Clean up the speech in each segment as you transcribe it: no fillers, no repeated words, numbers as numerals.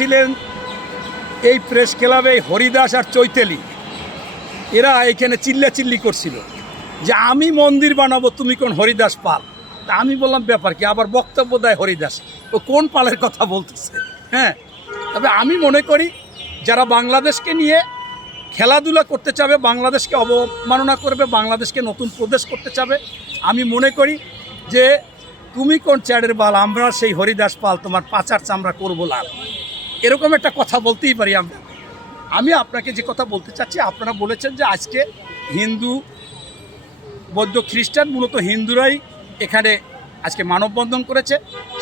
ছিলেন এই প্রেস ক্লাবে হরিদাস আর চৈতালি, এরা এখানে চিল্লাচিল্লি করছিল যে আমি মন্দির বানাবো, তুমি কোন হরিদাস পাল। তা আমি বললাম ব্যাপার কি, আবার বক্তব্য দেয় হরিদাস, ও কোন পালের কথা বলতেছে। হ্যাঁ, তবে আমি মনে করি যারা বাংলাদেশকে নিয়ে খেলাধুলা করতে চাবে, বাংলাদেশকে অবমাননা করবে, বাংলাদেশকে নতুন প্রদেশ করতে চাবে, আমি মনে করি যে তুমি কোন চ্যাডের বাল, আমরা সেই হরিদাস পাল, তোমার পাচার চামড়া করবো লাল, এরকম একটা কথা বলতেই পারি আমরা। আমি আপনাকে যে কথা বলতে চাচ্ছি, আপনারা বলেছেন যে আজকে হিন্দু, বৌদ্ধ, খ্রিস্টান, মূলত হিন্দুরাই এখানে আজকে মানববন্ধন করেছে,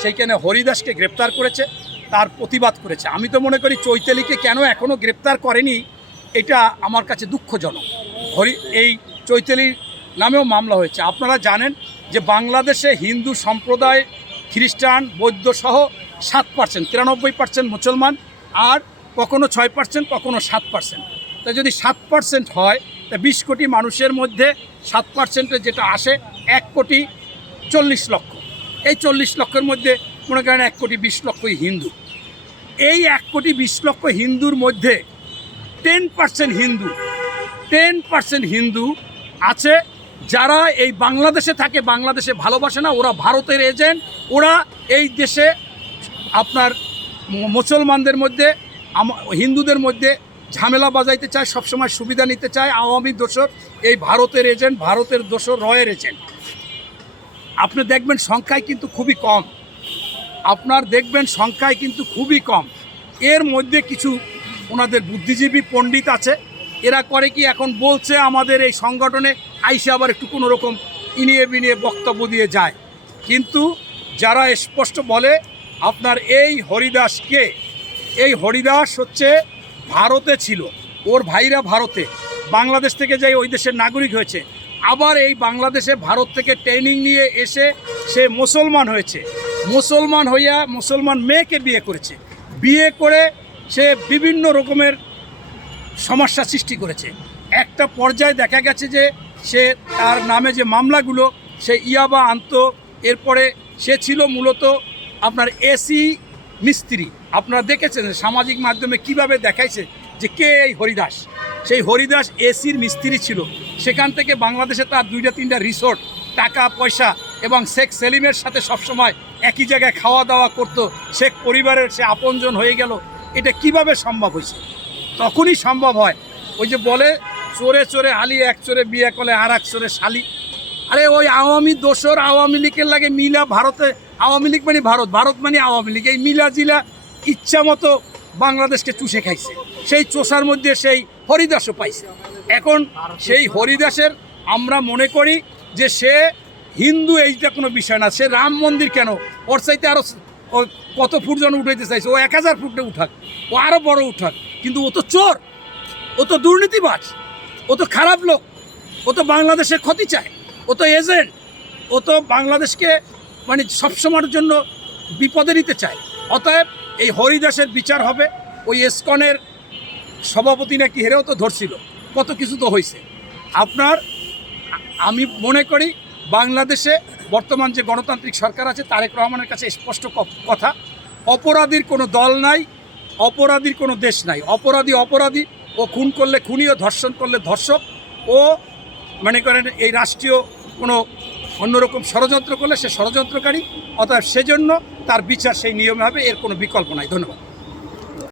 সেইখানে হরিদাসকে গ্রেপ্তার করেছে, তার প্রতিবাদ করেছে। আমি তো মনে করি চৈতালিকে কেন এখনও গ্রেপ্তার করেনি, এটা আমার কাছে দুঃখজনক। এই চৈতালির নামেও মামলা হয়েছে। আপনারা জানেন যে বাংলাদেশে হিন্দু সম্প্রদায়, খ্রিস্টান, বৌদ্ধ সহ 7%, 93% মুসলমান, আর কখনো 6%, কখনো 7%। তা যদি 7% হয়, তা 20 কোটি মানুষের মধ্যে 7%-এ যেটা আসে 1,40,00,000। এই 40 লক্ষের মধ্যে মনে করেন 1,20,00,000 হিন্দু। এই 1,20,00,000 হিন্দুর মধ্যে 10% হিন্দু আছে যারা এই বাংলাদেশে থাকে, বাংলাদেশে ভালোবাসে না, ওরা ভারতের এজেন্ট। ওরা এই দেশে আপনার মুসলমানদের মধ্যে, হিন্দুদের মধ্যে ঝামেলা বাজাইতে চায়, সবসময় সুবিধা নিতে চায়। আওয়ামী দোসর, এই ভারতের এজেন্ট, ভারতের দোসর, রয়ের এজেন্ট। আপনি দেখবেন সংখ্যায় কিন্তু খুবই কম, এর মধ্যে কিছু ওনাদের বুদ্ধিজীবী পণ্ডিত আছে, এরা করে কি, এখন বলছে আমাদের এই সংগঠনে আইসে আবার একটু কোনো রকম ইনিয়ে বিনিয়ে বক্তব্য দিয়ে যায়। কিন্তু যারা স্পষ্ট বলে আপনার এই হরিদাসকে, এই হরিদাস হচ্ছে ভারতে ছিল, ওর ভাইরা ভারতে, বাংলাদেশ থেকে যাই ওই দেশের নাগরিক হয়েছে, আবার এই বাংলাদেশে ভারত থেকে ট্রেনিং নিয়ে এসে সে মুসলমান হয়েছে, মুসলমান হইয়া মুসলমান মেয়েকে বিয়ে করেছে, বিয়ে করে সে বিভিন্ন রকমের সমস্যা সৃষ্টি করেছে। একটা পর্যায়ে দেখা গেছে যে সে, তার নামে যে মামলাগুলো, সে ইয়াবা আনত। এরপরে সে ছিল মূলত আপনার এসি মিস্ত্রি। আপনারা দেখেছেন সামাজিক মাধ্যমে কিভাবে দেখাইছে যে কে এই হরিদাস। সেই হরিদাস এসির মিস্ত্রি ছিল। সেখান থেকে বাংলাদেশে তার 2-3টা রিসোর্ট, টাকা পয়সা, এবং শেখ সেলিমের সাথে সবসময় একই জায়গায় খাওয়া দাওয়া করত। শেখ পরিবারের সে আপনজন হয়ে গেল। এটা কিভাবে সম্ভব হয়েছে? তখনই সম্ভব হয়, ওই যে বলে চোরে চোরে আলি, এক চোরে বিয়ে করলে আর এক চোরে শালি। আরে ওই আওয়ামী দোসর, আওয়ামী লীগের লাগে মিলা, ভারতে আওয়ামী লীগ মানে ভারত, ভারত মানে আওয়ামী লীগ, এই মিলা জিলা ইচ্ছা মতো বাংলাদেশকে চুষে খাইছে। সেই চোষার মধ্যে সেই হরিদাসও পাইছে। এখন সেই হরিদাসের আমরা মনে করি যে সে হিন্দু, এইটা কোনো বিষয় না। সে রাম মন্দির কেন, ওর চাইতে আরও কত ফুট জন উঠাইতে চাইছে, ও 1000 ফুটে উঠাক, ও আরও বড় উঠাক, কিন্তু ও তো চোর, ও তো দুর্নীতিবাজ, ও তো খারাপ লোক, ও তো বাংলাদেশের ক্ষতি চায়, ও তো এজেন্ট, ও তো বাংলাদেশকে মানে সবসময়ের জন্য বিপদে নিতে চায়। অতএব এই হরিদাসের বিচার হবে। ওই ইসকনের সভাপতি নাকি হেরেও তো ধরছিল, কত কিছু তো হয়েছে। আমি মনে করি বাংলাদেশে বর্তমান যে গণতান্ত্রিক সরকার আছে, তারেক রহমানের কাছে স্পষ্ট কথা, অপরাধীর কোনো দল নাই, অপরাধীর কোনো দেশ নাই। অপরাধী অপরাধী, ও খুন করলে খুনি, ও ধর্ষণ করলে ধর্ষক, ও মনে করেন এই রাষ্ট্রীয় কোনো অন্যরকম ষড়যন্ত্র করলে সে ষড়যন্ত্রকারী। অতএব সেজন্য তার বিচার সেই নিয়মে হবে, এর কোনো বিকল্প নাই। ধন্যবাদ।